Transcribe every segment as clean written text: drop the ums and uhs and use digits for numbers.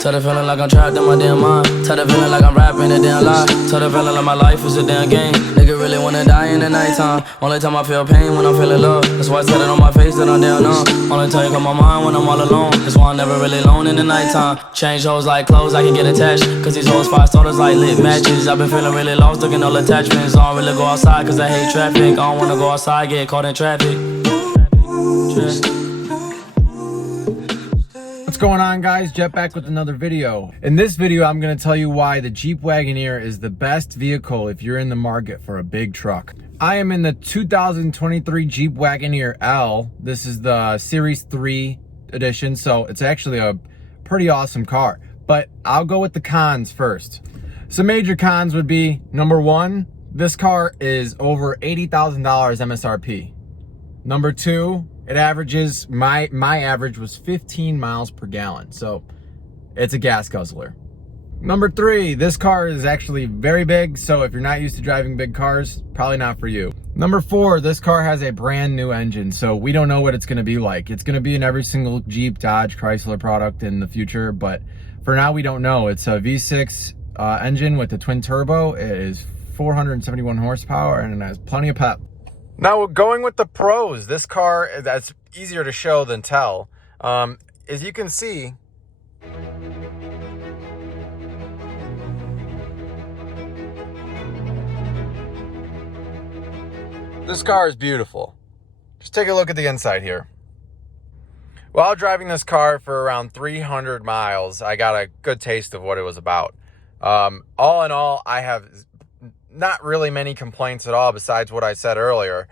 Tell the feeling like I'm trapped in my damn mind. Tell the feeling like I'm rapping a damn lie. Tell the feeling like my life is a damn game. Nigga really wanna die in the nighttime. Only time I feel pain when I'm feeling love. That's why I said it on my face that I'm down numb. Only time you come my mind when I'm all alone. That's why I'm never really alone in the nighttime. Change hoes like clothes, I can get attached. Cause these hoes 5 starters like lit matches. I've been feeling really lost, looking all attachments. I don't really go outside cause I hate traffic. I don't wanna go outside, get caught in traffic. What's going on, guys? Jet back with another video. In this video, I'm going to tell you why the Jeep Wagoneer is the best vehicle if you're in the market for a big truck. I am in the 2023 Jeep Wagoneer L. This is the Series 3 edition, so it's actually a pretty awesome car. But I'll go with the cons first. Some major cons would be, number one, this car is over $80,000 MSRP. Number two, it averages, my average was 15 miles per gallon, so it's a gas guzzler. Number three, this car is actually very big, so if you're not used to driving big cars, probably not for you. Number four, this car has a brand new engine, so we don't know what it's gonna be like. It's gonna be in every single Jeep, Dodge, Chrysler product in the future, but for now we don't know. It's a V6 engine with a twin turbo. It is 471 horsepower and it has plenty of pep. Now, going with the pros, this car, that's easier to show than tell. As you can see, this car is beautiful. Just take a look at the inside here. While driving this car for around 300 miles, I got a good taste of what it was about. All in all, I have not really many complaints at all besides what I said earlier.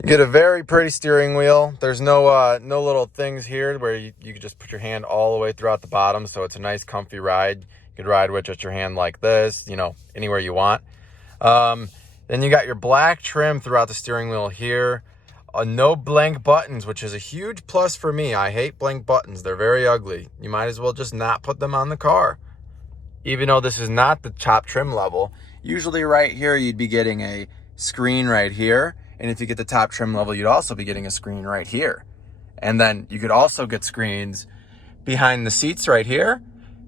You get a very pretty steering wheel. There's no little things here where you can just put your hand all the way throughout the bottom, so it's a nice comfy ride. You could ride with just your hand like this, you know, anywhere you want. Then you got your black trim throughout the steering wheel here. No blank buttons, which is a huge plus for me. I hate blank buttons. They're very ugly. You might as well just not put them on the car. Even though this is not the top trim level, usually right here you'd be getting a screen right here, and if you get the top trim level you'd also be getting a screen right here. And then you could also get screens behind the seats right here,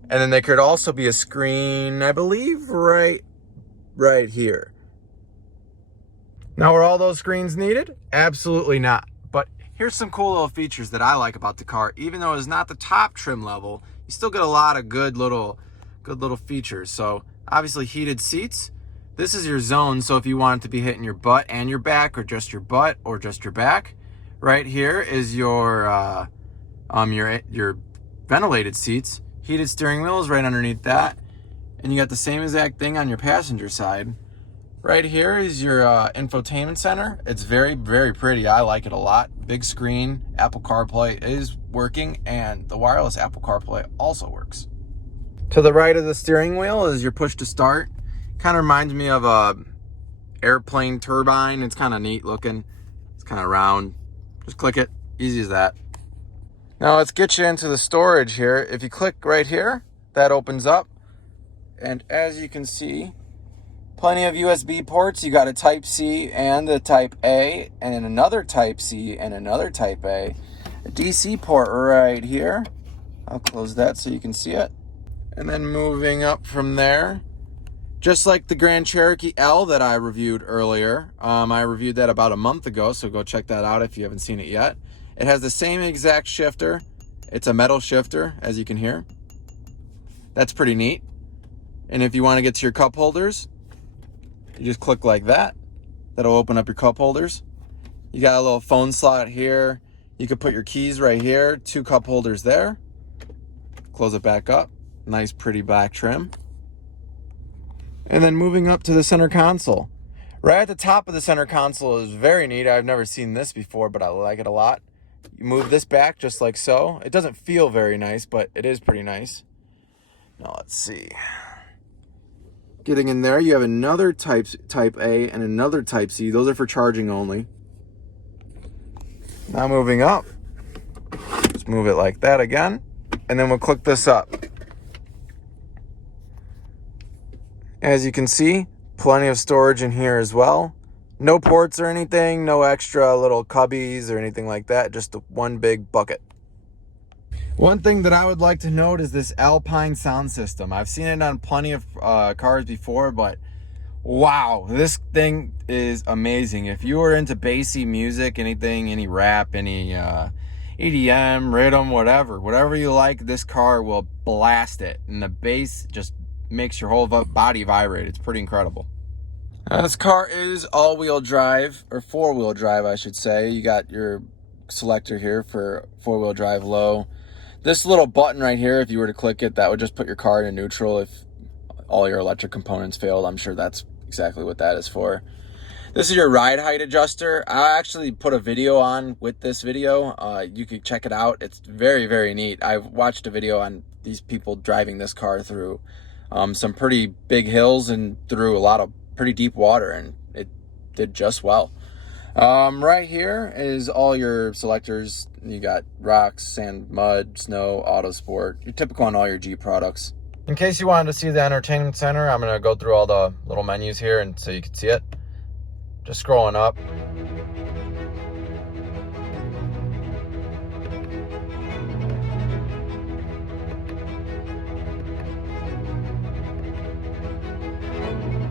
and then there could also be a screen, I believe, right here. Now, are all those screens needed? Absolutely not. But here's some cool little features that I like about the car. Even though it's not the top trim level, you still get a lot of good little features. So obviously heated seats. This is your zone, so if you want it to be hitting your butt and your back, or just your butt or just your back, right here is your ventilated seats. Heated steering wheel is right underneath that, and you got the same exact thing on your passenger side. Right here is your infotainment center. It's very, very pretty. I like it a lot. Big screen. Apple CarPlay is working, and the wireless Apple CarPlay also works. To the right of the steering wheel is your push to start. Kind of reminds me of a airplane turbine. It's kind of neat looking. It's kind of round. Just click it. Easy as that. Now let's get you into the storage here. If you click right here, that opens up. And as you can see, plenty of USB ports. You got a Type-C and a Type-A, and another Type-C and another Type-A. A DC port right here. I'll close that so you can see it. And then moving up from there, just like the Grand Cherokee L that I reviewed earlier. I reviewed that about a month ago, so go check that out if you haven't seen it yet. It has the same exact shifter. It's a metal shifter, as you can hear. That's pretty neat. And if you want to get to your cup holders, you just click like that. That'll open up your cup holders. You got a little phone slot here. You could put your keys right here. 2 cup holders there. Close it back up. Nice pretty black trim. And then moving up to the center console. Right at the top of the center console is very neat. I've never seen this before, but I like it a lot. You move this back just like so. It doesn't feel very nice, but it is pretty nice. Now let's see. Getting in there, you have another Type A and another Type-C. Those are for charging only. Now moving up. Just move it like that again. And then we'll click this up. As you can see, plenty of storage in here as well. No ports or anything, no extra little cubbies or anything like that, just one big bucket. One thing that I would like to note is this Alpine sound system. I've seen it on plenty of cars before, but wow, this thing is amazing. If you are into bassy music, anything, any rap, any EDM, rhythm, whatever you like, this car will blast it. And the bass just makes your whole body vibrate. It's pretty incredible. This car is all-wheel drive, or four-wheel drive, I should say. You got your selector here for four-wheel drive low. This little button right here, if you were to click it, that would just put your car in neutral if all your electric components failed. I'm sure that's exactly what that is for. This is your ride height adjuster. I actually put a video on with this video. You can check it out. It's very, very neat. I watched a video on these people driving this car through some pretty big hills and through a lot of pretty deep water, and it did just well. Right here is all your selectors. You got rocks, sand, mud, snow, auto sport. You're typical on all your Jeep products. In case you wanted to see the entertainment center, I'm going to go through all the little menus here and so you can see it. Just scrolling up.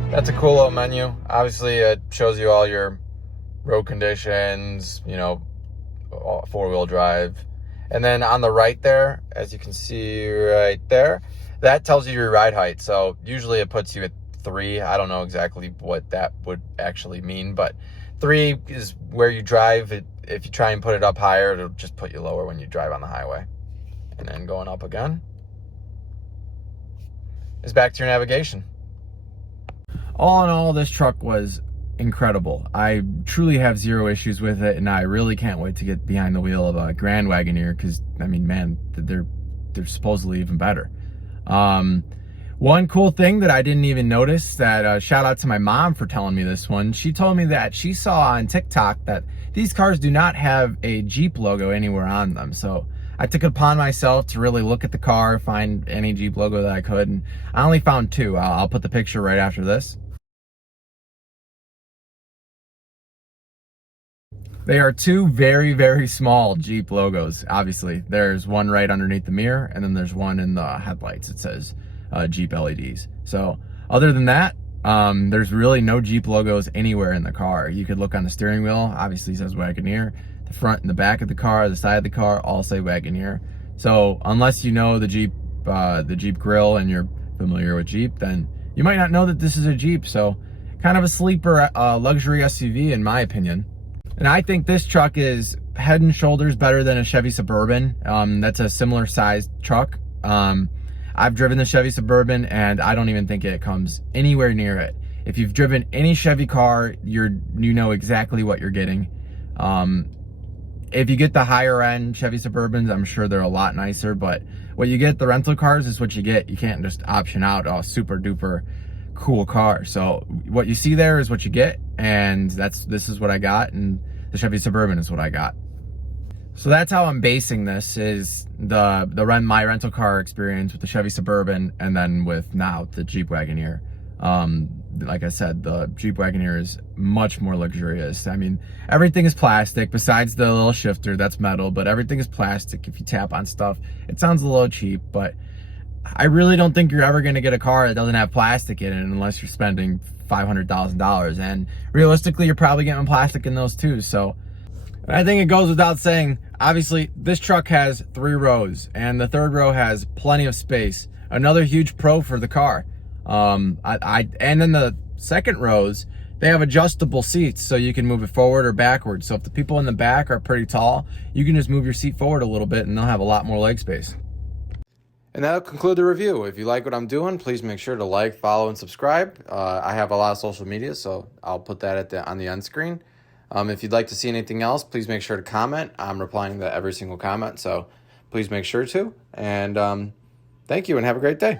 That's a cool little menu. Obviously, it shows you all your road conditions, you know, four-wheel drive. And then on the right there, as you can see right there, that tells you your ride height. So usually it puts you at 3. I don't know exactly what that would actually mean, but 3 is where you drive. If you try and put it up higher, it'll just put you lower when you drive on the highway. And then going up again is back to your navigation. All in all, this truck was incredible. I truly have zero issues with it, and I really can't wait to get behind the wheel of a Grand Wagoneer, because I mean, man, they're supposedly even better. One cool thing that I didn't even notice, that shout out to my mom for telling me this one. She told me that she saw on TikTok that these cars do not have a Jeep logo anywhere on them. So I took it upon myself to really look at the car, find any Jeep logo that I could, and I only found 2. I'll put the picture right after this. They are 2 very, very small Jeep logos. Obviously, there's one right underneath the mirror, and then there's one in the headlights. It says Jeep LEDs. So other than that, there's really no Jeep logos anywhere in the car. You could look on the steering wheel. Obviously it says Wagoneer. The front and the back of the car, the side of the car, all say Wagoneer. So unless you know the Jeep grill and you're familiar with Jeep, then you might not know that this is a Jeep. So kind of a sleeper luxury SUV in my opinion. And I think this truck is head and shoulders better than a Chevy Suburban. That's a similar sized truck. I've driven the Chevy Suburban, and I don't even think it comes anywhere near it. If you've driven any Chevy car, you know exactly what you're getting. If you get the higher end Chevy Suburbans, I'm sure they're a lot nicer, but what you get the rental cars is what you get. You can't just option out a super duper cool car. So what you see there is what you get, and this is what I got, and the Chevy Suburban is what I got. So that's how I'm basing this, is my rental car experience with the Chevy Suburban, and then with now the Jeep Wagoneer. Like I said, the Jeep Wagoneer is much more luxurious. I mean, everything is plastic besides the little shifter that's metal, but everything is plastic. If you tap on stuff, it sounds a little cheap, but I really don't think you're ever going to get a car that doesn't have plastic in it unless you're spending $500,000. And realistically, you're probably getting plastic in those too. So I think it goes without saying, obviously, this truck has 3 rows, and the 3rd row has plenty of space. Another huge pro for the car. And then the 2nd rows, they have adjustable seats, so you can move it forward or backwards. So if the people in the back are pretty tall, you can just move your seat forward a little bit, and they'll have a lot more leg space. And that'll conclude the review. If you like what I'm doing, please make sure to like, follow, and subscribe. I have a lot of social media, so I'll put that on the end screen. If you'd like to see anything else, please make sure to comment. I'm replying to every single comment, so please make sure to. And thank you, and have a great day.